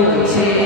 Señor.